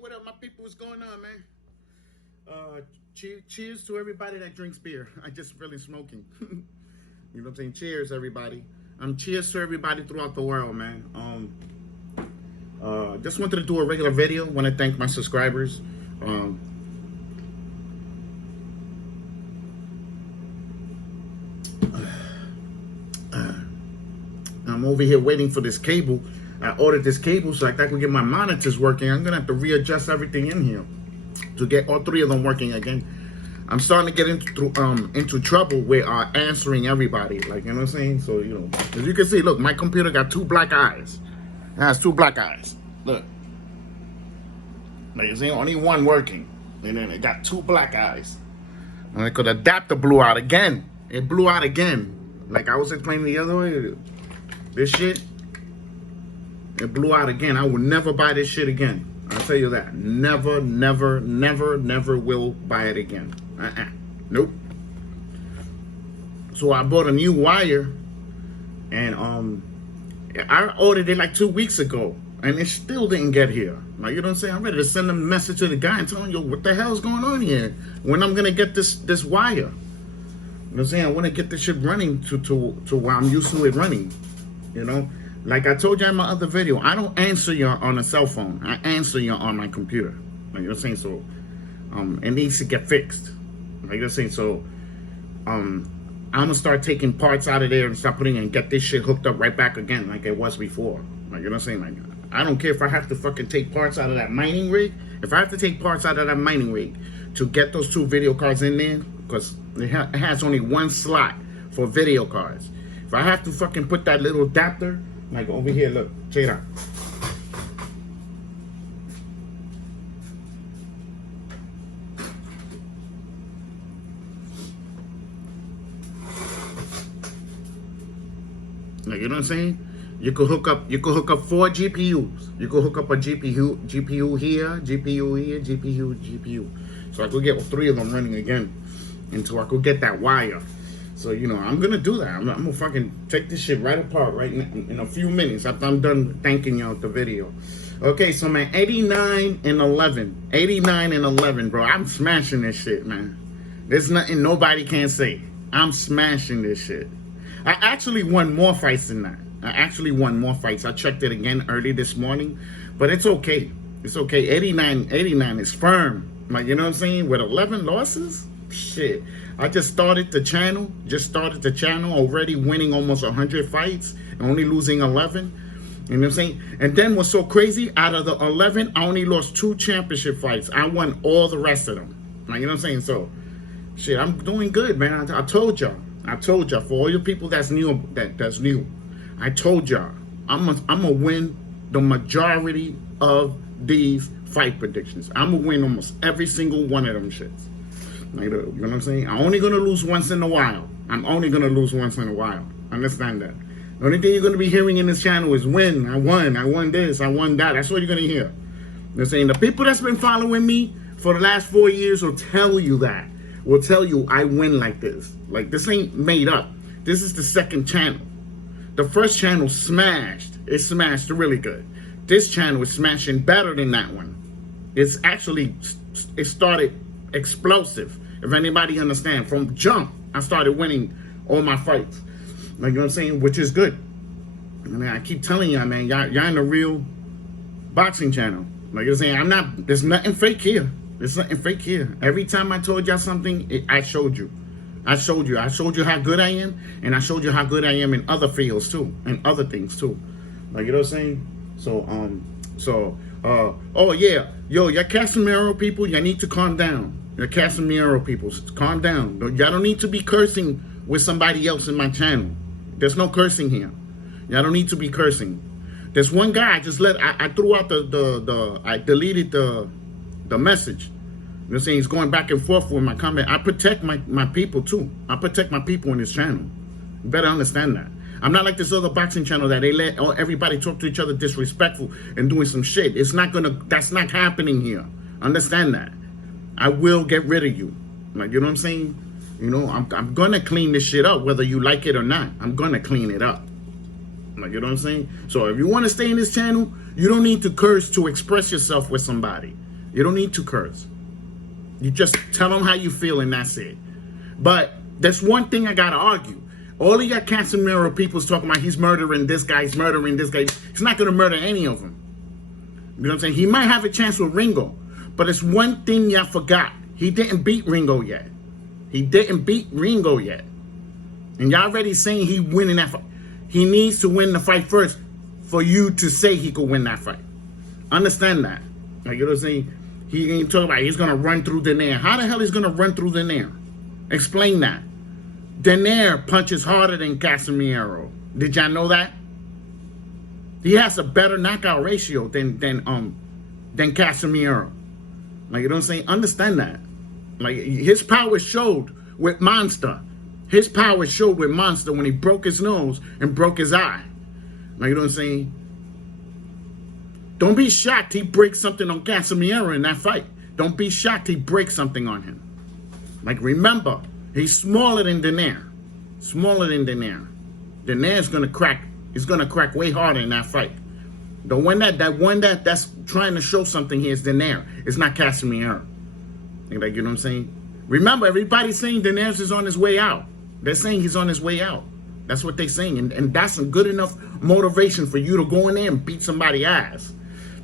what up, my people? What's going on, man? Cheers to everybody that drinks beer. I just really smoking. You know what I'm saying? Cheers, everybody. Cheers to everybody throughout the world, man. Just wanted to do a regular video. Want to thank my subscribers. I'm over here waiting for this cable. I ordered this cable so I can get my monitors working. I'm gonna have to readjust everything in here to get all three of them working again. I'm starting to get into trouble with answering everybody, like, you know what I'm saying? So, you know, as you can see, look, my computer got two black eyes. It has two black eyes. Look, like you see, only one working, and then it got two black eyes. And the adapter blew out again. It blew out again. Like I was explaining the other way. This shit, it blew out again. I will never buy this shit again. I'll tell you that. Never, never, never, never will buy it again. Nope. So I bought a new wire, and I ordered it like 2 weeks ago, and it still didn't get here. Like, you know what I'm saying? I'm ready to send a message to the guy and tell him, yo, what the hell's going on here? When I'm gonna get this wire? You know what I'm saying? I want to get this shit running to where I'm used to it running. You know, like I told you in my other video, I don't answer you on a cell phone. I answer you on my computer. Like, you know what I'm saying? So, it needs to get fixed. Like, you know what I'm saying? So, I'm gonna start taking parts out of there and start putting and get this shit hooked up right back again, like it was before. Like, you know what I'm saying? Like, I don't care if I have to fucking take parts out of that mining rig. If I have to take parts out of that mining rig to get those two video cards in there, because it has only one slot for video cards. If I have to fucking put that little adapter, like over here, look, check it out. Like, you know what I'm saying? You could hook up 4 GPUs. You could hook up a GPU here, GPU. So I could get 3 of them running again until I could get that wire. So, you know, I'm gonna do that. I'm gonna fucking take this shit right apart right in a few minutes after I'm done thanking y'all with the video. Okay, so man, 89 and 11, bro. I'm smashing this shit, man. There's nothing nobody can say. I'm smashing this shit. I actually won more fights than that. I checked it again early this morning, but it's okay. It's okay. 89 is firm. Like, you know what I'm saying? With 11 losses, shit. I just started the channel. Already winning almost 100 fights and only losing 11. You know what I'm saying? And then what's so crazy? Out of the 11, I only lost 2 championship fights. I won all the rest of them. Like, you know what I'm saying? So, shit, I'm doing good, man. I told y'all. For all you people that's new, I told y'all. I'm gonna win the majority of these fight predictions. I'm gonna win almost every single one of them shits. Like, you know what I'm saying? I'm only gonna lose once in a while. Understand that. The only thing you're gonna be hearing in this channel is win. I won this, I won that. That's what you're gonna hear. You know what I'm saying? The people that's been following me for the last 4 years will tell you that. Will tell you I win like this. Like, this ain't made up. This is the second channel. The first channel smashed. It smashed really good. This channel is smashing better than that one. It's actually, it started explosive. If anybody understand, from jump, I started winning all my fights. Like, you know what I'm saying? Which is good. I mean, I keep telling y'all, man, y'all in a real boxing channel. Like, you're saying, there's nothing fake here. Every time I told y'all something, I showed you. I showed you how good I am, and I showed you how good I am in other fields too, and other things too. Like, you know what I'm saying? Oh yeah, yo, y'all Casemiro people, y'all need to calm down. Y'all Casemiro people, calm down. Y'all don't need to be cursing with somebody else in my channel. There's no cursing here. Y'all don't need to be cursing. There's one guy I threw out I deleted the message. You know what I'm saying? He's going back and forth with my comment. I protect my people too. I protect my people in this channel. You better understand that. I'm not like this other boxing channel that they let everybody talk to each other disrespectful and doing some shit. That's not happening here. Understand that. I will get rid of you. Like, you know what I'm saying? You know, I'm gonna clean this shit up, whether you like it or not. I'm gonna clean it up. Like, you know what I'm saying? So if you want to stay in this channel, you don't need to curse to express yourself with somebody. You don't need to curse. You just tell them how you feel and that's it. But there's one thing I gotta argue. All of your Casemiro people's talking about he's murdering this guy, he's murdering this guy. He's not gonna murder any of them. You know what I'm saying? He might have a chance with Ringo, but it's one thing y'all forgot. He didn't beat Ringo yet. He didn't beat Ringo yet. And y'all already saying he winning that fight. He needs to win the fight first for you to say he could win that fight. Understand that. Like, you know what I'm saying? He ain't talking about he's going to run through Daenerys. How the hell is going to run through Daenerys? Explain that. Daenerys punches harder than Casemiro. Did y'all know that? He has a better knockout ratio than Casemiro. Like, you know what I'm saying? Understand that. Like, his power showed with Monster. His power showed with Monster when he broke his nose and broke his eye. Like, you know what I'm saying? Don't be shocked he breaks something on Casemiro in that fight. Don't be shocked he breaks something on him. Like, remember, he's smaller than Daenerys. Smaller than Daenerys. Daenerys gonna crack. He's gonna crack way harder in that fight. The one that's trying to show something here is Daenerys. It's not Casemiro. Like, you know what I'm saying? Remember, everybody's saying Daenerys is on his way out. They're saying he's on his way out. That's what they're saying. And that's a good enough motivation for you to go in there and beat somebody's ass.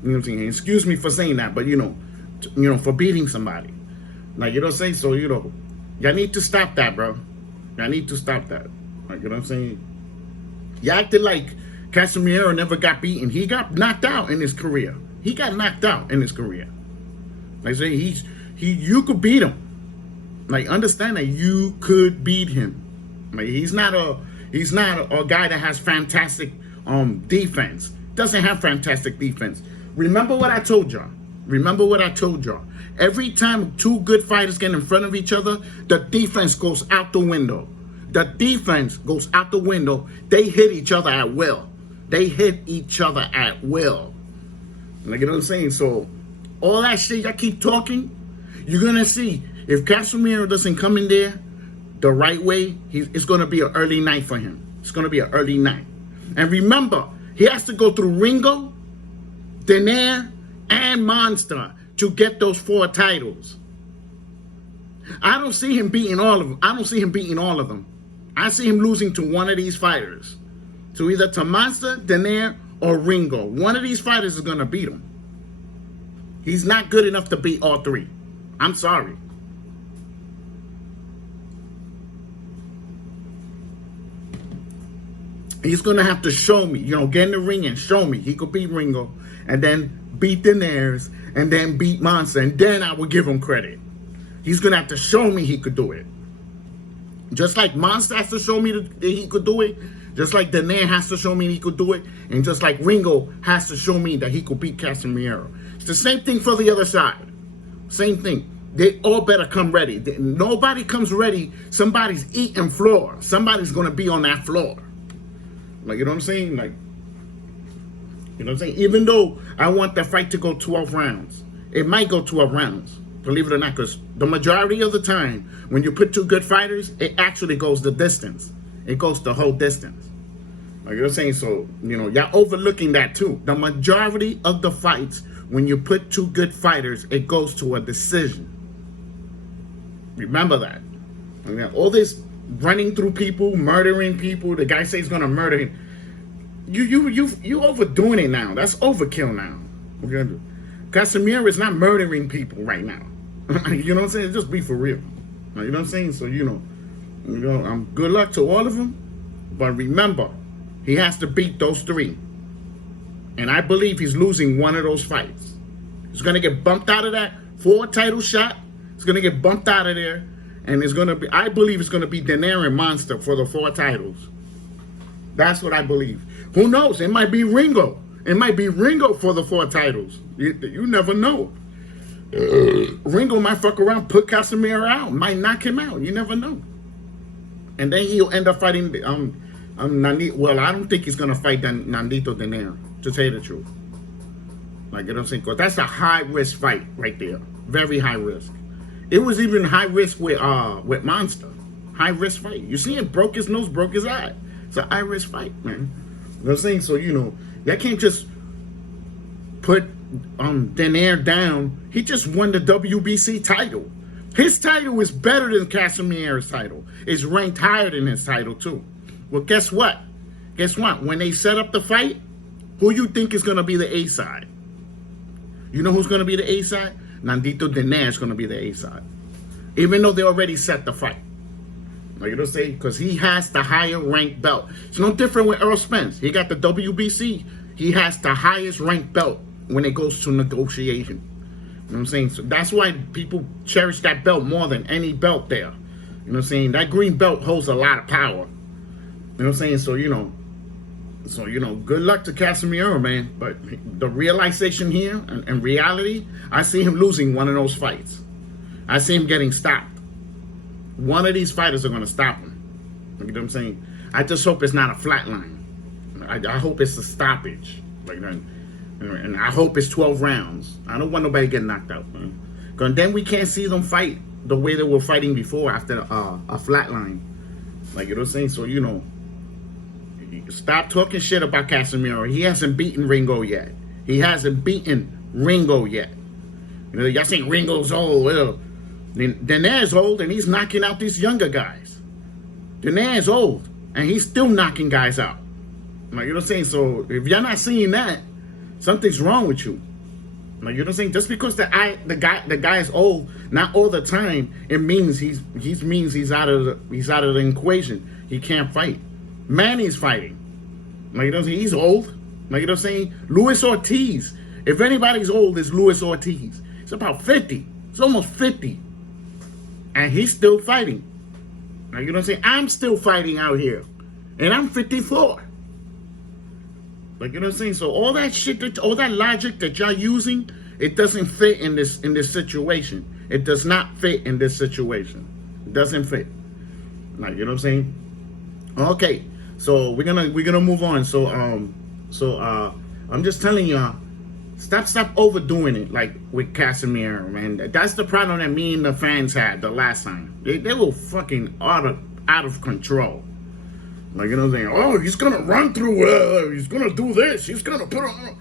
You know what I'm saying? Excuse me for saying that, but, you know, for beating somebody. Like, you know what I'm saying? So, you know, y'all need to stop that, bro. Y'all need to stop that. Like, you know what I'm saying? Y'all acted like Casemiro never got beaten. He got knocked out in his career. He got knocked out in his career. Like I say, you could beat him. Like, understand that you could beat him. Like, he's not a guy that has fantastic defense. Doesn't have fantastic defense. Remember what I told y'all. Remember what I told y'all. Every time two good fighters get in front of each other, the defense goes out the window. The defense goes out the window. They hit each other at will. They hit each other at will. Like, you know what I'm saying? So, all that shit y'all keep talking, you're going to see. If Casemiro doesn't come in there the right way, it's going to be an early night for him. It's going to be an early night. And remember, he has to go through Ringo, Daenerys, and Monster to get those 4 titles. I don't see him beating all of them. I don't see him beating all of them. I see him losing to one of these fighters. So either to Monster, Daenerys, or Ringo. One of these fighters is going to beat him. He's not good enough to beat all 3. I'm sorry. He's going to have to show me, you know, get in the ring and show me he could beat Ringo, and then beat Daenerys, and then beat Monster, and then I will give him credit. He's going to have to show me he could do it. Just like Monster has to show me that he could do it, just like Daenerys has to show me he could do it, and just like Ringo has to show me that he could beat Casemiro. It's the same thing for the other side. Same thing. They all better come ready. Nobody comes ready. Somebody's eating floor. Somebody's going to be on that floor. Like, you know what I'm saying? Like, you know what I'm saying? Even though I want the fight to go 12 rounds, it might go 12 rounds, believe it or not, because the majority of the time, when you put 2 good fighters, it actually goes the distance. It goes the whole distance. Like, you know what I'm saying? So, you know, y'all overlooking that too. The majority of the fights, when you put 2 good fighters, it goes to a decision. Remember that. I mean, all this running through people, murdering people. The guy says he's gonna murder him. You overdoing it now. That's overkill now. Casemiro is not murdering people right now. You know what I'm saying? Just be for real. You know what I'm saying? So you know, good luck to all of them. But remember, he has to beat those 3. And I believe he's losing one of those fights. He's gonna get bumped out of that 4 title shot. He's gonna get bumped out of there. And it's going to be, I believe it's going to be Daenerys and Monster for the 4 titles. That's what I believe. Who knows? It might be Ringo. It might be Ringo for the 4 titles. You never know. Ringo might fuck around, put Casemiro out, might knock him out. You never know. And then he'll end up fighting Nandito. Well, I don't think he's going to fight Nandito Daenerys, to tell you the truth. Like, you know what I'm saying? Because that's a high-risk fight right there. Very high risk. It was even high risk with Monster. High risk fight. You see him broke his nose, broke his eye. It's a high risk fight, man. You know what I'm saying? So, you know, y'all can't just put Daenerys down, he just won the WBC title. His title is better than Casimir's title. It's ranked higher than his title too. Well, guess what? Guess what? When they set up the fight, who you think is going to be the A side? You know who's going to be the A side? Nandito Daenerys is going to be the A side. Even though they already set the fight. Like you know what I'm saying? Because he has the higher ranked belt. It's no different with Earl Spence. He got the WBC. He has the highest ranked belt when it goes to negotiation. You know what I'm saying? So that's why people cherish that belt more than any belt there. You know what I'm saying? That green belt holds a lot of power. You know what I'm saying? So, good luck to Casemiro, man. But the realization here and reality, I see him losing one of those fights. I see him getting stopped. One of these fighters are going to stop him. You know what I'm saying? I just hope it's not a flat line. I hope it's a stoppage. And I hope it's 12 rounds. I don't want nobody to get knocked out, man. Because then we can't see them fight the way they were fighting before after a flat line. Like, you know what I'm saying? So, stop talking shit about Casemiro. He hasn't beaten Ringo yet. Y'all saying Ringo's old. Well, Daenerys old, and he's knocking out these younger guys. Daenerys old, and he's still knocking guys out. Like, you know what I'm saying? So, if you're not seeing that, something's wrong with you. Like, you know what I'm saying? Just because the guy is old, not all the time, it means he's out of the equation. He can't fight. Manny's fighting. Like, you know what I'm saying? He's old. Like, you know what I'm saying? Luis Ortiz. If anybody's old, it's Luis Ortiz. It's about 50. It's almost 50. And he's still fighting. Like, you know what I'm saying? I'm still fighting out here. And I'm 54. Like, you know what I'm saying? So all that shit, all that logic that y'all using, it doesn't fit in this situation. It does not fit in this situation. It doesn't fit. Like, you know what I'm saying? Okay, so we're gonna move on. So I'm just telling y'all, stop overdoing it. Like with Casemiro, man. That's the problem that me and the fans had the last time. They were fucking out of control. Like, you know what I'm saying? Oh, he's gonna run through. He's gonna do this. He's gonna put on.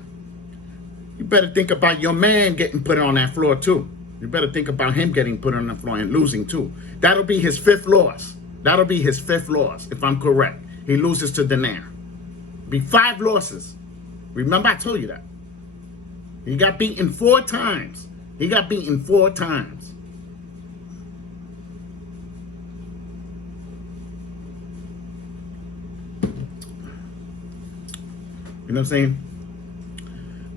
You better think about your man getting put on that floor too. You better think about him getting put on the floor and losing too. That'll be his 5th loss. That'll be his 5th loss, if I'm correct. He loses to Daenerys. Be 5 losses. Remember, I told you that. He got beaten 4 times. You know what I'm saying?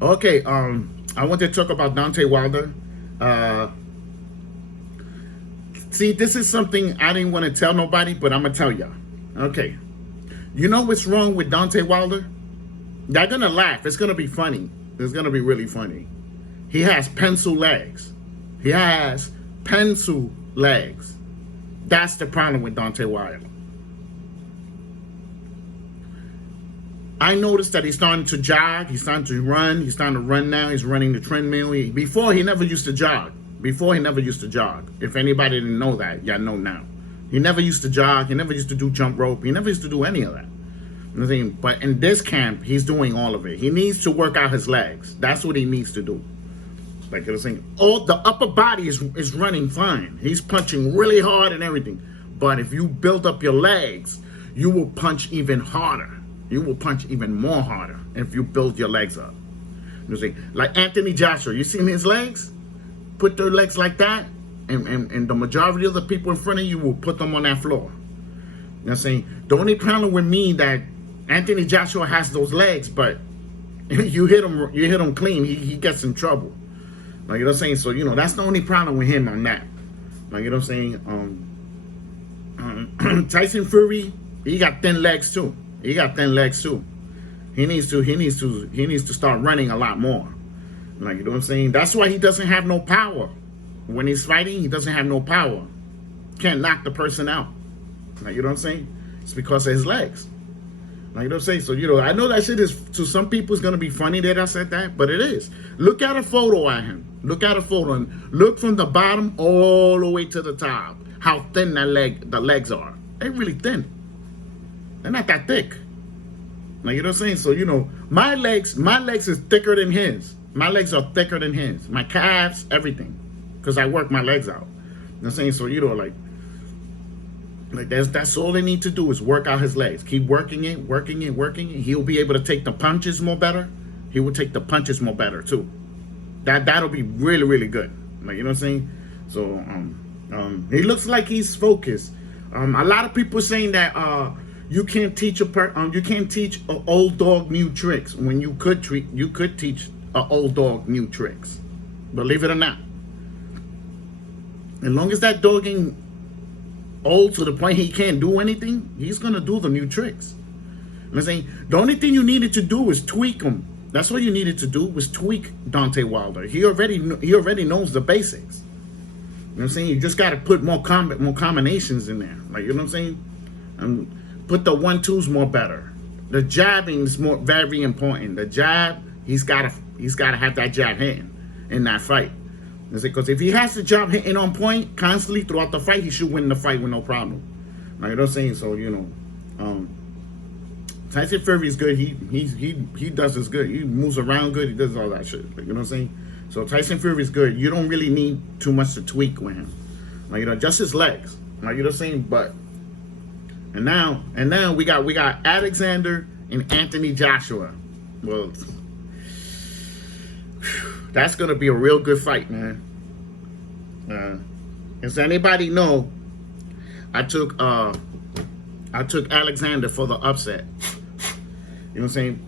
Okay, I want to talk about Deontay Wilder. See, this is something I didn't want to tell nobody, but I'm going to tell y'all. Okay. You know what's wrong with Deontay Wilder? Y'all going to laugh. It's going to be funny. It's going to be really funny. He has pencil legs. That's the problem with Deontay Wilder. I noticed that he's starting to jog. He's starting to run. He's starting to run now. He's running the treadmill. Before, he never used to jog. If anybody didn't know that, y'all know now. He never used to jog. He never used to do jump rope. He never used to do any of that. You know what I'm saying? But in this camp, he's doing all of it. He needs to work out his legs. That's what he needs to do. Like I was saying, all the upper body is running fine. He's punching really hard and everything. But if you build up your legs, you will punch even harder. You will punch even more harder if you build your legs up. You know what I'm saying? Like Anthony Joshua, you seen his legs? Put their legs like that, and the majority of the people in front of you will put them on that floor. You know what I'm saying? The only problem with me that Anthony Joshua has those legs, but you hit him clean, he gets in trouble. Like, you know what I'm saying? So, that's the only problem with him on that. Like, you know what I'm saying? Tyson Fury, he got thin legs too. He needs to start running a lot more. Like, you know what I'm saying? That's why he doesn't have no power. When he's fighting, he doesn't have no power. Can't knock the person out. Like, you know what I'm saying? It's because of his legs. Like, you know what I'm saying? So, I know that shit is, to some people, it's going to be funny that I said that, but it is. Look at a photo of him. Look at a photo and look from the bottom all the way to the top. How thin the legs are. They're really thin. They're not that thick. Like, you know what I'm saying? So, my legs is thicker than his. My legs are thicker than his. My calves, everything. Because I work my legs out. You know what I'm saying? So, you know, like that's all they need to do is work out his legs. Keep working it, working it, working it. He'll be able to take the punches more better. He will take the punches more better too. That'll be really, really good. Like, you know what I'm saying? So he looks like he's focused. A lot of people saying that you can't teach an old dog new tricks when you could teach an old dog new tricks. Believe it or not. As long as that dog ain't old to the point he can't do anything, he's gonna do the new tricks. I'm saying the only thing you needed to do was tweak him. That's what you needed to do, was tweak Deontay Wilder. He already knows the basics. You know what I'm saying? You just got to put more combinations in there. Like, you know what I'm saying? Put the 1-2s more better. The jabbing is very important. The jab, he's got to have that jab hitting in that fight. Because if he has the jab hitting on point constantly throughout the fight, he should win the fight with no problem. Like, you know what I'm saying? So, you know, Tyson Fury is good. He does his good. He moves around good. He does all that shit. Like, you know what I'm saying? So Tyson Fury is good. You don't really need too much to tweak with him. Like, you know, just his legs. Like, you know what I'm saying? But and now we got Alexander and Anthony Joshua. Well, that's gonna be a real good fight, man. Does anybody know? I took Alexander for the upset. You know what I'm saying?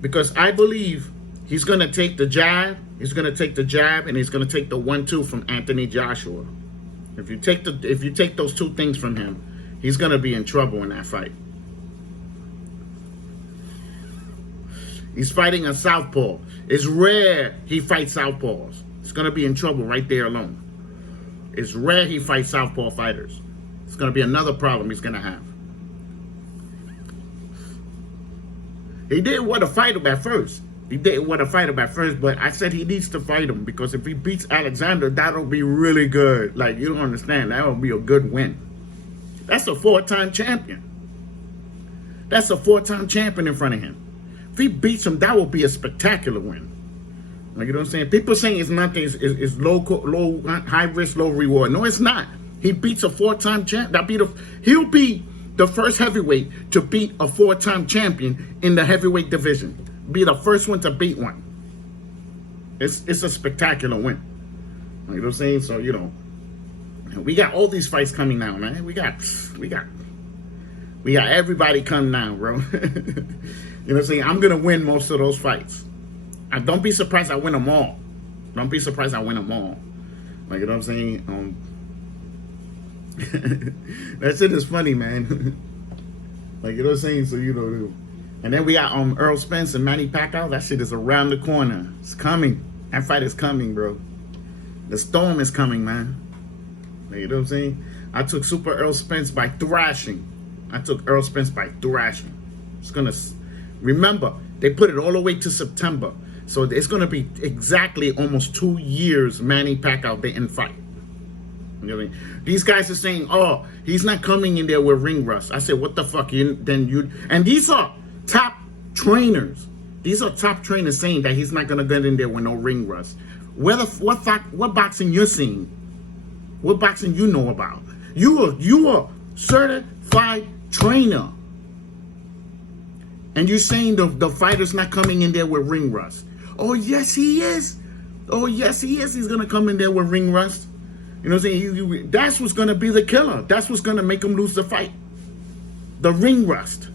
Because I believe he's gonna take the jab. He's gonna take the jab, and he's gonna take the 1-2 from Anthony Joshua. If you take those two things from him, he's gonna be in trouble in that fight. He's fighting a southpaw. It's rare he fights southpaws. He's gonna be in trouble right there alone. It's rare he fights southpaw fighters. It's gonna be another problem he's gonna have. He didn't want to fight him at first. But I said he needs to fight him, because if he beats Alexander, that'll be really good. Like, you don't understand. That'll be a good win. That's a 4-time champion. That's a 4-time champion in front of him. If he beats him, that will be a spectacular win. Like, you know what I'm saying? People saying it's nothing. It's low, high risk, low reward. No, it's not. He beats a 4-time champ. He'll be the first heavyweight to beat a 4-time champion in the heavyweight division. Be the first one to beat one. It's a spectacular win. You know what I'm saying? So, you know, we got all these fights coming now, man. We got everybody coming now, bro. You know what I'm saying? I'm gonna win most of those fights. Don't be surprised I win them all. Don't be surprised I win them all. Like, you know what I'm saying? That shit is funny, man. Like, you know what I'm saying? So, you know, and then we got Earl Spence and Manny Pacquiao. That shit is around the corner. It's coming. That fight is coming, bro. The storm is coming, man. Like, you know what I'm saying? I took Super Earl Spence by thrashing. It's gonna, remember, they put it all the way to September. So it's gonna be exactly almost 2 years Manny Pacquiao didn't fight. You know what I mean? These guys are saying, oh, he's not coming in there with ring rust. I said, what the fuck? And these are top trainers. These are top trainers saying that he's not gonna get in there with no ring rust. What boxing you're seeing? What boxing you know about? You are certified trainer, and you're saying the fighter's not coming in there with ring rust. Oh yes he is. He's gonna come in there with ring rust. You know what I'm saying? That's what's gonna be the killer. That's what's gonna make him lose the fight. The ring rust.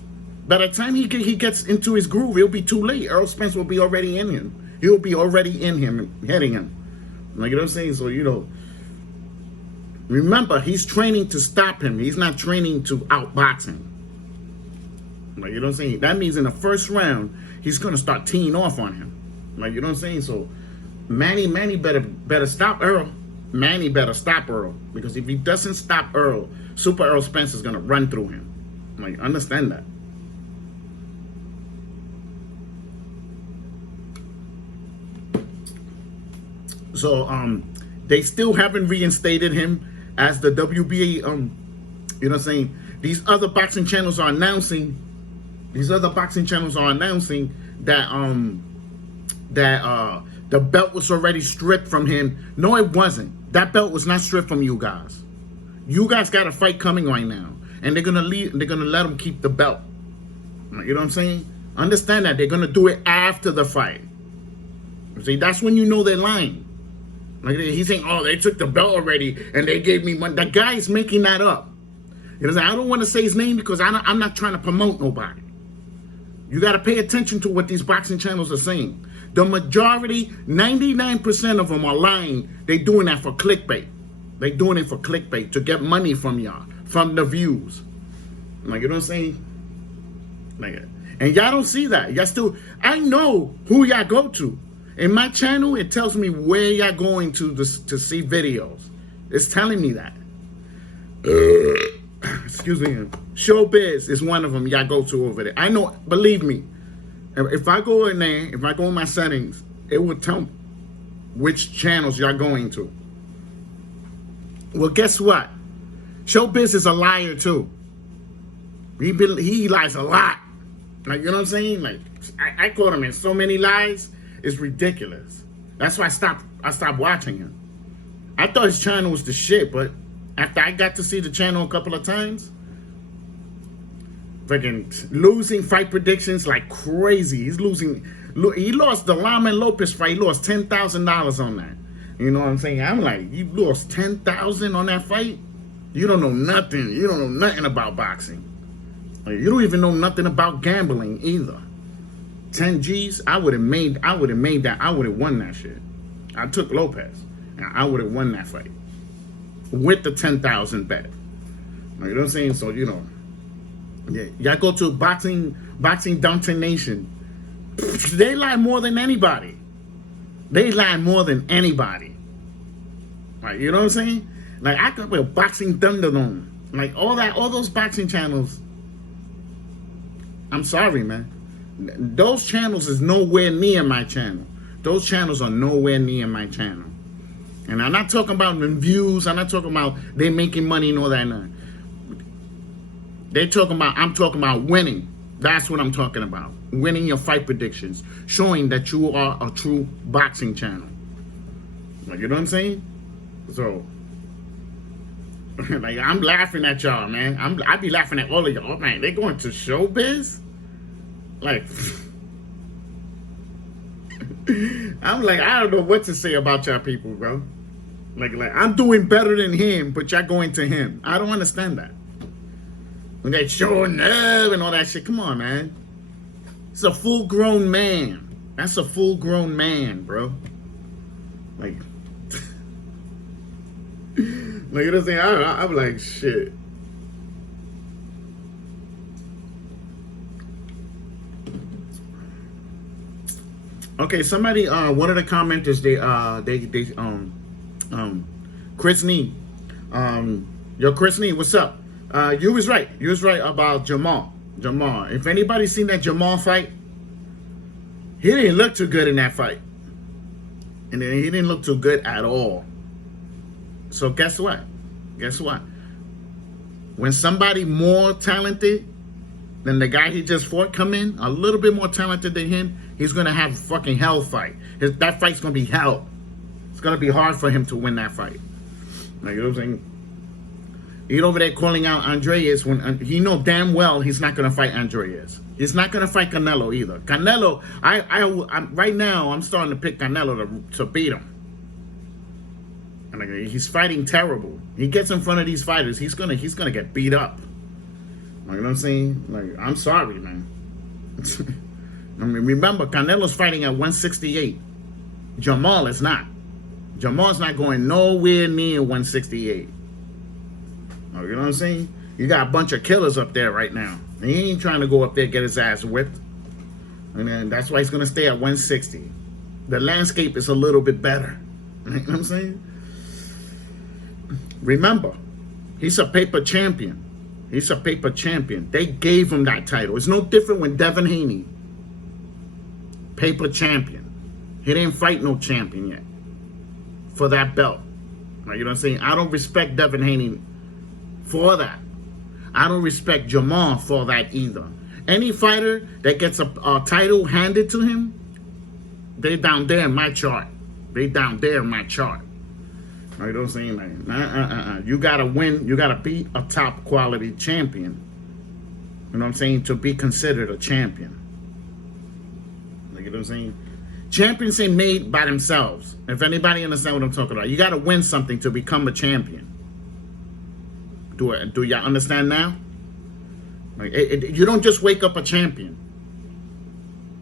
By the time he gets into his groove, it'll be too late. Earl Spence will be already in him. He'll be already in him, hitting him. Like, you know what I'm saying? So, you know, remember, he's training to stop him. He's not training to outbox him. Like, you know what I'm saying? That means in the first round, he's gonna start teeing off on him. Like, you know what I'm saying? So, Manny better stop Earl. Manny better stop Earl, because if he doesn't stop Earl, Super Earl Spence is gonna run through him. Like, understand that. So they still haven't reinstated him as the WBA. You know what I'm saying? These other boxing channels are announcing. That the belt was already stripped from him. No, it wasn't. That belt was not stripped from you guys. You guys got a fight coming right now, and they're gonna let him keep the belt. You know what I'm saying? Understand that they're gonna do it after the fight. See, that's when you know they're lying. Like he's saying, "Oh, they took the belt already, and they gave me money." That guy is making that up. You know, I don't want to say his name because I'm not trying to promote nobody. You got to pay attention to what these boxing channels are saying. The majority, 99% of them are lying. They're doing that for clickbait. They're doing it for clickbait to get money from y'all, from the views. Like, you know what I'm saying? Like, and y'all don't see that. Y'all still, I know who y'all go to. In my channel, it tells me where y'all going to see videos. It's telling me that. Excuse me. Showbiz is one of them y'all go to over there. I know, believe me. If I go in there, if I go in my settings, it will tell me which channels y'all going to. Well, guess what? Showbiz is a liar too. He lies a lot. Like, you know what I'm saying? Like, I caught him in so many lies. It's ridiculous. That's why I stopped watching him. I thought his channel was the shit, but after I got to see the channel a couple of times, freaking losing fight predictions like crazy. He's losing. He lost the Lyman Lopez fight. He lost $10,000 on that. You know what I'm saying? I'm like, you lost $10,000 on that fight? You don't know nothing. You don't know nothing about boxing. You don't even know nothing about gambling either. 10 G's, I would have made that. I would have won that shit. I took Lopez, and I would have won that fight with the 10,000 bet. You know what I'm saying? So, you know, yeah, y'all go to boxing Downton Nation. They lie more than anybody. They lie more than anybody. Like, you know what I'm saying? Like, I could be a Boxing Thunderdome. Like, all those boxing channels. I'm sorry, man. Those channels is nowhere near my channel. Those channels are nowhere near my channel. And I'm not talking about the views. I'm not talking about they making money and all that. No. I'm talking about winning. That's what I'm talking about. Winning your fight predictions. Showing that you are a true boxing channel. Like, you know what I'm saying? So, like, I'm laughing at y'all, man. I be laughing at all of y'all. Oh, man, they going to showbiz? Like, I'm like, I don't know what to say about y'all people, bro. Like I'm doing better than him, but y'all going to him. I don't understand that. When they showing love and all that shit. Come on, man. It's a full-grown man. That's a full-grown man, bro. Like, like, you know what I'm saying? I'm like, shit. Okay, somebody, one of the commenters, Chris Nee, yo, Chris Nee, what's up? You was right. You was right about Jamal. If anybody's seen that Jamal fight, he didn't look too good in that fight. And then he didn't look too good at all. So guess what? Guess what? When somebody more talented than the guy he just fought come in, a little bit more talented than him, he's going to have a fucking hell fight. That fight's going to be hell. It's going to be hard for him to win that fight. Like, you know what I'm saying? He's over there calling out Andreas when he know damn well he's not going to fight Andreas. He's not going to fight Canelo either. Canelo, I'm right now, I'm starting to pick Canelo to beat him. And like, he's fighting terrible. He gets in front of these fighters, he's gonna get beat up. Like, you know what I'm saying? Like, I'm sorry, man. I mean, remember, Canelo's fighting at 168. Jamal is not. Jamal's not going nowhere near 168. Oh, you know what I'm saying? You got a bunch of killers up there right now. And he ain't trying to go up there and get his ass whipped. And then that's why he's going to stay at 160. The landscape is a little bit better. You know what I'm saying? Remember, he's a paper champion. He's a paper champion. They gave him that title. It's no different when Devin Haney, paper champion. He didn't fight no champion yet for that belt. You know what I'm saying? I don't respect Devin Haney for that. I don't respect Jamal for that either. Any fighter that gets a title handed to him, They down there in my chart. They down there in my chart. You know what I'm saying? Like, you gotta win. You gotta beat a top quality champion. You know what I'm saying? To be considered a champion. Like, you know what I'm saying? Champions ain't made by themselves. If anybody understand what I'm talking about, you gotta win something to become a champion. Do y'all understand now? Like, you don't just wake up a champion.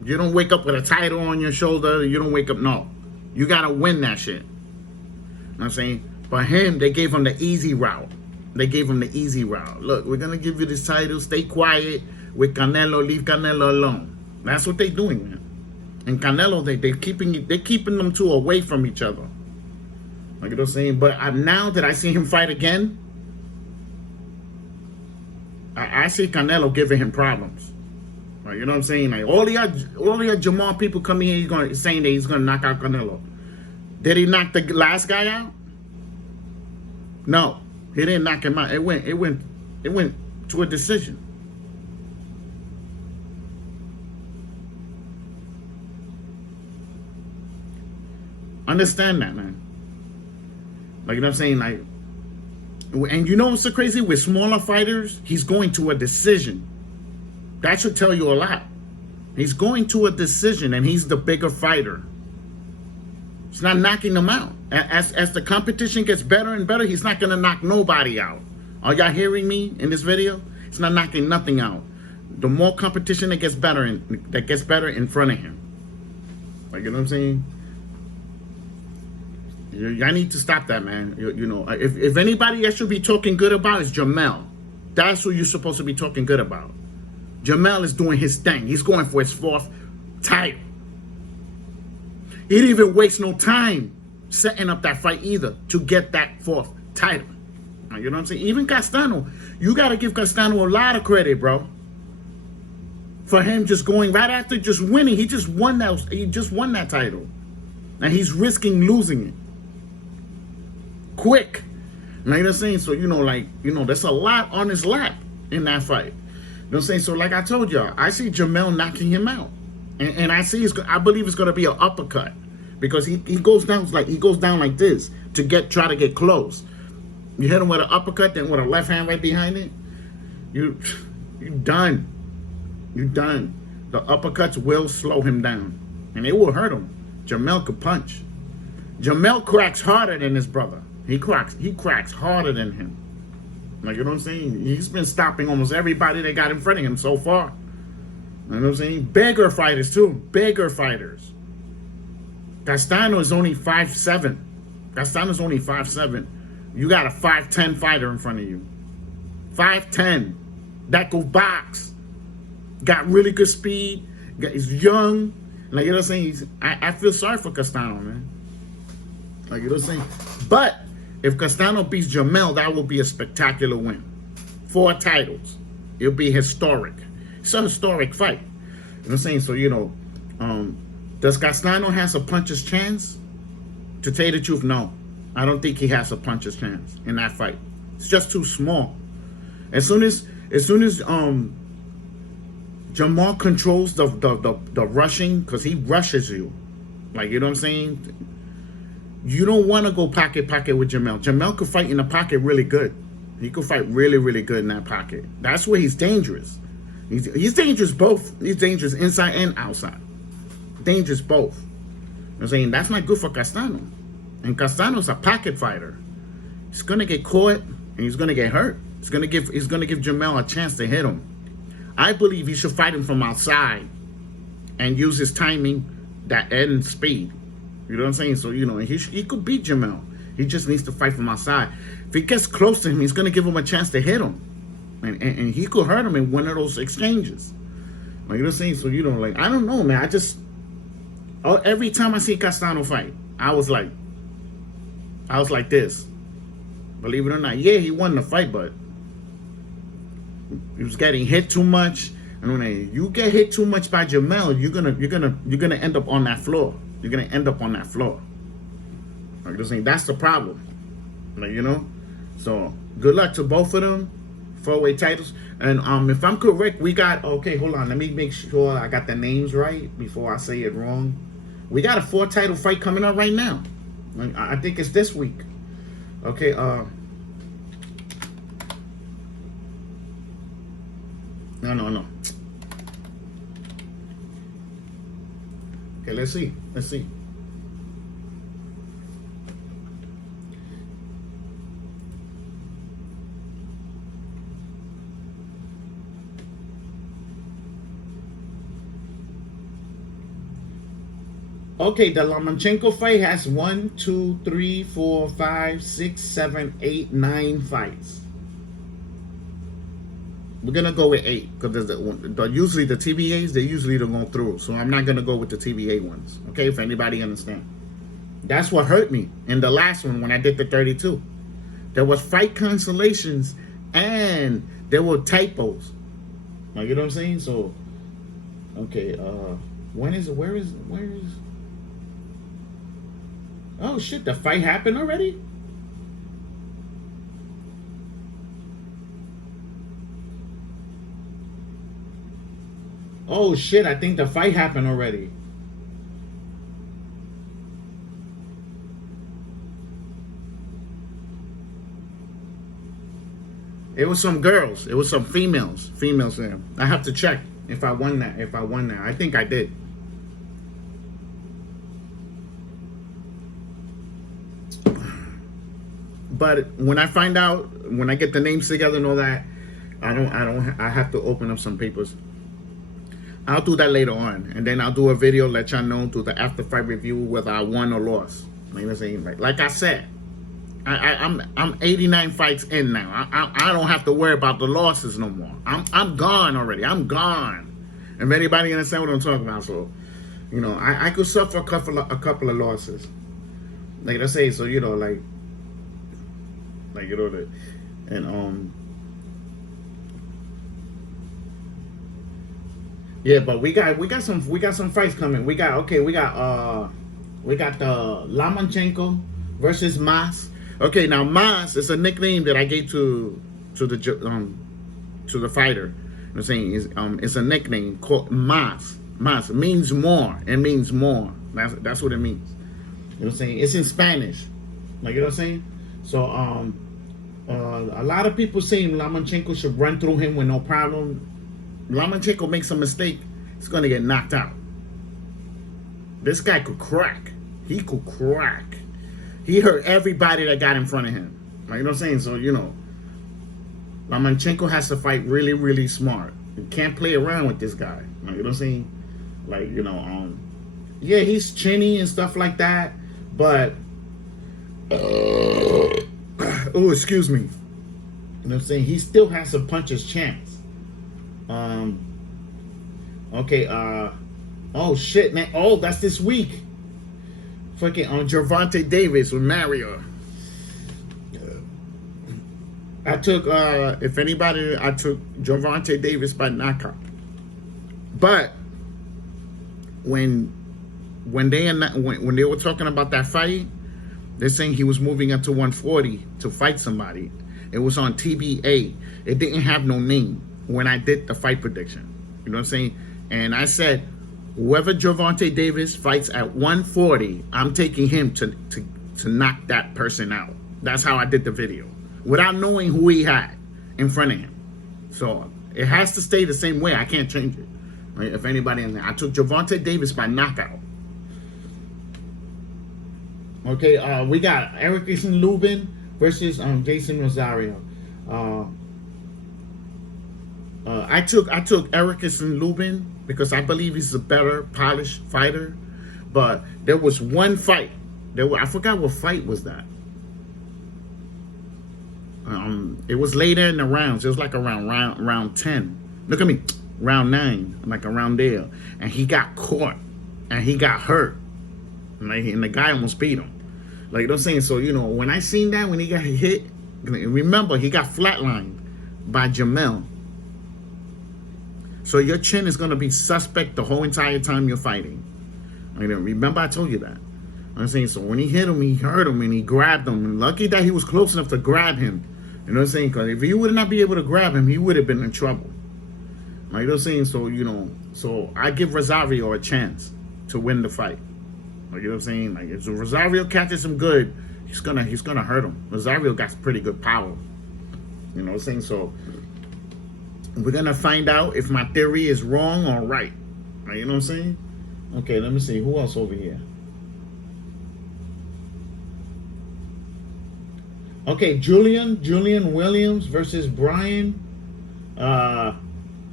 You don't wake up with a title on your shoulder. You don't wake up, no. You gotta win that shit. You know what I'm saying? For him, they gave him the easy route. They gave him the easy route. Look, we're going to give you this title. Stay quiet with Canelo. Leave Canelo alone. That's what they're doing, man. And Canelo, they're keeping them two away from each other. Like, you know what I'm saying? But now that I see him fight again, I see Canelo giving him problems. Like, you know what I'm saying? Like, all the Jamal people coming here saying that he's going to knock out Canelo. Did he knock the last guy out? No, he didn't knock him out. It went to a decision. Understand that, man. Like, you know what I'm saying? Like, and you know what's so crazy? With smaller fighters, he's going to a decision. That should tell you a lot. He's going to a decision, and he's the bigger fighter. It's not knocking them out. As the competition gets better and better, he's not going to knock nobody out. Are y'all hearing me in this video? It's not knocking nothing out. The more competition that gets better in front of him. Like, you know what I'm saying? Y'all need to stop that, man. You know, if anybody I should be talking good about is Jamel. That's who you're supposed to be talking good about. Jamel is doing his thing. He's going for his 4th title. He didn't even waste no time setting up that fight either to get that 4th title. You know what I'm saying? Even Castano, you got to give Castano a lot of credit, bro. For him just going right after just winning. He just won that title. And he's risking losing it. Quick. You know what I'm saying? So, you know, like, you know, there's a lot on his lap in that fight. You know what I'm saying? So, like I told y'all, I see Jamel knocking him out. And I believe it's going to be an uppercut. Because he goes down like this to try to get close. You hit him with an uppercut, then with a left hand right behind it. You done. You done. The uppercuts will slow him down. And it will hurt him. Jamel could punch. Jamel cracks harder than his brother. He cracks harder than him. Like, you know what I'm saying? He's been stopping almost everybody that got in front of him so far. You know what I'm saying? Bigger fighters too. Bigger fighters. Castano is only 5'7". Castano's only 5'7". You got a 5'10" fighter in front of you. 5'10". That go box. Got really good speed. He's young. Like, you know what I'm saying? I feel sorry for Castano, man. Like, you know what I'm saying? But if Castano beats Jamel, that will be a spectacular win. 4 titles. It'll be historic. It's a historic fight. You know what I'm saying? So, you know, does Castano has a puncher's chance? To tell you the truth, no. I don't think he has a puncher's chance in that fight. It's just too small. As soon as Jamal controls the rushing, because he rushes you. Like, you know what I'm saying? You don't want to go pocket with Jamel. Jamel could fight in the pocket really good. He could fight really, really good in that pocket. That's where he's dangerous. He's dangerous both. He's dangerous inside and outside. Dangerous both. You know what I'm saying? That's not good for Castano. And Castano's a pocket fighter. He's gonna get caught and he's gonna get hurt. He's gonna give Jamel a chance to hit him. I believe he should fight him from outside and use his timing, that and speed. You know what I'm saying? So, you know, he could beat Jamel. He just needs to fight from outside. If he gets close to him, he's gonna give him a chance to hit him. And he could hurt him in one of those exchanges. Like, you know what I'm saying? So, you know, like, I don't know, man. Every time I see Castano fight, I was like this. Believe it or not. Yeah, he won the fight, but he was getting hit too much. And when you get hit too much by Jamel, you're gonna end up on that floor. You're gonna end up on that floor. Like, you know, saying that's the problem. Like, you know. So good luck to both of them. 4-way titles. And if I'm correct, we got, okay, hold on, let me make sure I got the names right before I say it wrong. We got a 4 title fight coming up right now. I think it's this week. Okay, no. Okay, let's see. Okay, the Lomachenko fight has 1, 2, 3, 4, 5, 6, 7, 8, 9 fights. We're gonna go with 8 because usually the TBAs, they usually don't go through. So I'm not gonna go with the TBA ones. Okay, if anybody understand. That's what hurt me in the last one when I did the 32. There was fight cancellations and there were typos. Like, you know what I'm saying? So, okay, where is? Oh shit, the fight happened already? Oh shit, I think the fight happened already. It was some girls. It was some females. Females there. I have to check if I won that. I think I did. But when I find out, when I get the names together and all that, I have to open up some papers. I'll do that later on, and then I'll do a video, let y'all know, do the after fight review whether I won or lost. Like I said, I'm 89 fights in now. I don't have to worry about the losses no more. I'm gone already. I'm gone. If anybody understand what I'm talking about, so you know, I could suffer a couple of losses. Like I say, so you know, like you know that, and yeah, but we got some fights coming. We got the Lomachenko versus Mas. Okay, now Mas is a nickname that I gave to the fighter. I'm saying it's a nickname called Mas. Mas means more. It means more. That's what it means. You know what I'm saying? It's in Spanish. Like, you know what I'm saying? So a lot of people saying Lomachenko should run through him with no problem. Lomachenko makes a mistake, he's gonna get knocked out. This guy could crack. He could crack. He hurt everybody that got in front of him. Like, you know what I'm saying? So, you know, Lomachenko has to fight really, really smart. You can't play around with this guy. Like, you know what I'm saying? Like, you know, yeah, he's chinny and stuff like that, but oh, excuse me. You know what I'm saying? He still has a puncher's chance. Okay, oh shit, man. Oh, that's this week. Fucking on Gervonta Davis with Mario. I took if anybody, I took Gervonta Davis by knockout. But when they were talking about that fight, they're saying he was moving up to 140 to fight somebody. It was on TBA. It didn't have no name when I did the fight prediction. You know what I'm saying? And I said, whoever Gervonta Davis fights at 140, I'm taking him to knock that person out. That's how I did the video, without knowing who he had in front of him. So it has to stay the same way. I can't change it. Right? If anybody in there, I took Gervonta Davis by knockout. Okay, we got Erickson Lubin versus Jason Rosario. I took Erickson Lubin because I believe he's a better polished fighter. But there was one fight. I forgot what fight was that. It was later in the rounds. It was like around round 10. Look at me, round 9, like around there. And he got caught and he got hurt. And the guy almost beat him. Like, you know what I'm saying? So, you know, when I seen that, when he got hit, remember, he got flatlined by Jamel. So your chin is going to be suspect the whole entire time you're fighting. Remember, I told you that. I'm saying, so when he hit him, he hurt him and he grabbed him. And lucky that he was close enough to grab him. You know what I'm saying? Because if he would not be able to grab him, he would have been in trouble. You know what I'm saying? So, you know, so I give Rosario a chance to win the fight. Like, you know what I'm saying? Like, if Rosario catches him good, he's gonna hurt him. Rosario got pretty good power. You know what I'm saying? So we're gonna find out if my theory is wrong or right. Like, you know what I'm saying? Okay, let me see who else over here. Okay, Julian Williams versus Brian. I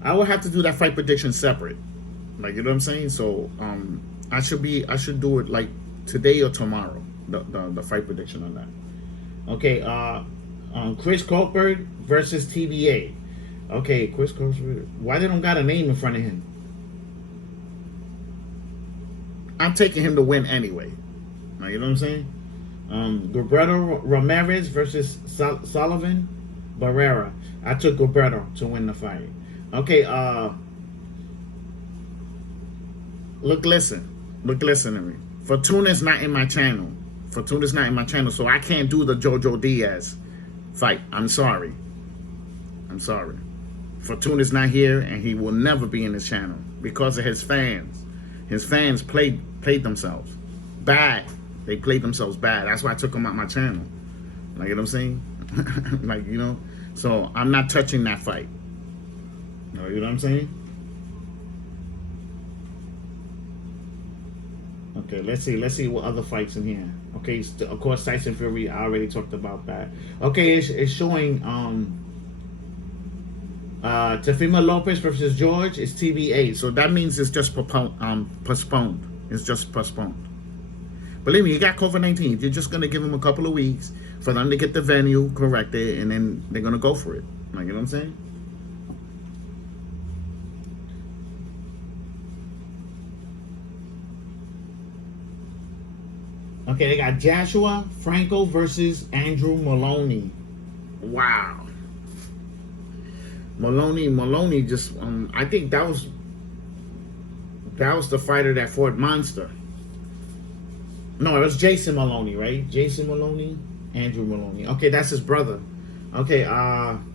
will have to do that fight prediction separate. Like, you know what I'm saying? So I should do it like today or tomorrow. The fight prediction on that. Okay, Chris Colbert versus TBA. Okay, Chris Colbert. Why they don't got a name in front of him? I'm taking him to win anyway. Like, you know what I'm saying? Gilberto Ramirez versus Sullivan Barrera. I took Gilberto to win the fight. Okay, listen to me. Fortuna's not in my channel. Fortuna's not in my channel, so I can't do the Jojo Diaz fight. I'm sorry. Fortuna's not here, and he will never be in his channel because of his fans. His fans played themselves bad. They played themselves bad. That's why I took them out my channel. Like, you know what I'm saying? Like, you know. So I'm not touching that fight. You know what I'm saying? Okay, let's see what other fights in here. Okay, of course, Tyson Fury, I already talked about that. Okay, it's showing Teofimo Lopez versus George is TBA. So that means it's just postponed. It's just postponed. Believe me, he got COVID-19. You're just gonna give him a couple of weeks for them to get the venue corrected, and then they're gonna go for it. Like, you know what I'm saying? Okay, they got Joshua Franco versus Andrew Maloney. Wow. Maloney just I think that was the fighter that fought Monster. No, it was Jason Maloney, right? Jason Maloney, Andrew Maloney. Okay, that's his brother. Okay, I'm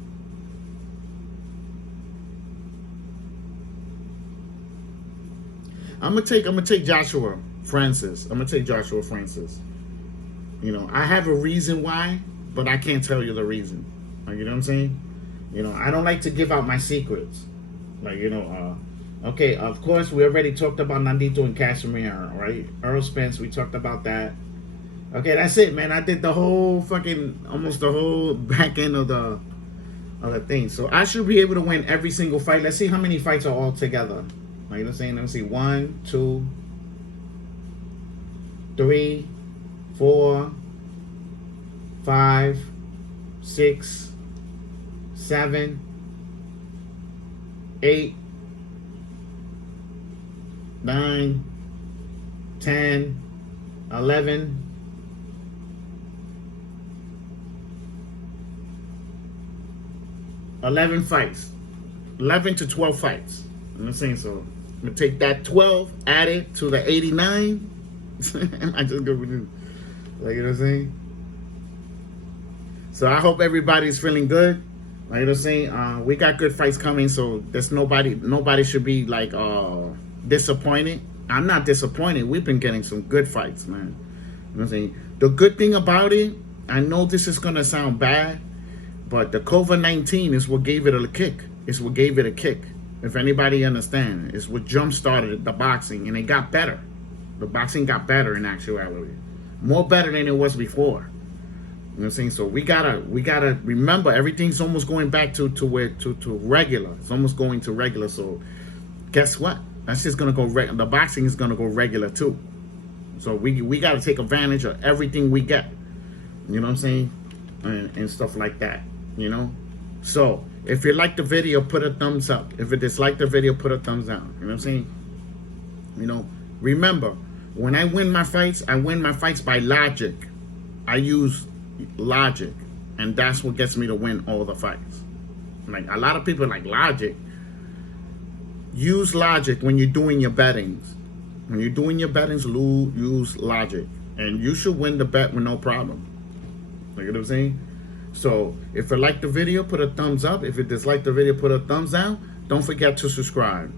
gonna take Joshua Francis. I'm gonna take Joshua Francis. You know, I have a reason why, but I can't tell you the reason. Like, you know what I'm saying? You know, I don't like to give out my secrets. Like, you know, okay, of course, we already talked about Nandito and Casimir, right? Earl Spence, we talked about that. Okay, that's it, man. I did the whole almost the whole back end of the thing. So I should be able to win every single fight. Let's see how many fights are all together. Like, you know what I'm saying? Let me see. 1, 2, 3, 4, 5, 6, 7, 8, 9, 10, 11, 11 fights. 11 to 12 fights. You know what I'm saying? So I'm gonna take that 12, add it to the 89. I just go with it. Like, you know what I'm saying? So I hope everybody's feeling good. Like, you know what I'm saying? We got good fights coming, so there's nobody should be like disappointed. I'm not disappointed. We've been getting some good fights, man. You know what I'm saying? The good thing about it, I know this is gonna sound bad, but the COVID-19 is what gave it a kick. It's what gave it a kick. If anybody understands, it's what jump-started the boxing, and it got better. The boxing got better in actuality. More better than it was before. You know what I'm saying? So we gotta remember, everything's almost going back to regular. It's almost going to regular. So guess what? That's just gonna go the boxing is gonna go regular too. So we gotta take advantage of everything we get. You know what I'm saying? And stuff like that. You know? So if you like the video, put a thumbs up. If you dislike the video, put a thumbs down. You know what I'm saying? You know, remember, when I win my fights by logic. I use logic, and that's what gets me to win all the fights. Like, a lot of people like logic. Use logic when you're doing your bettings. When you're doing your bettings, use logic, and you should win the bet with no problem. Like, you know what I'm saying? So if you like the video, put a thumbs up. If you dislike the video, put a thumbs down. Don't forget to subscribe.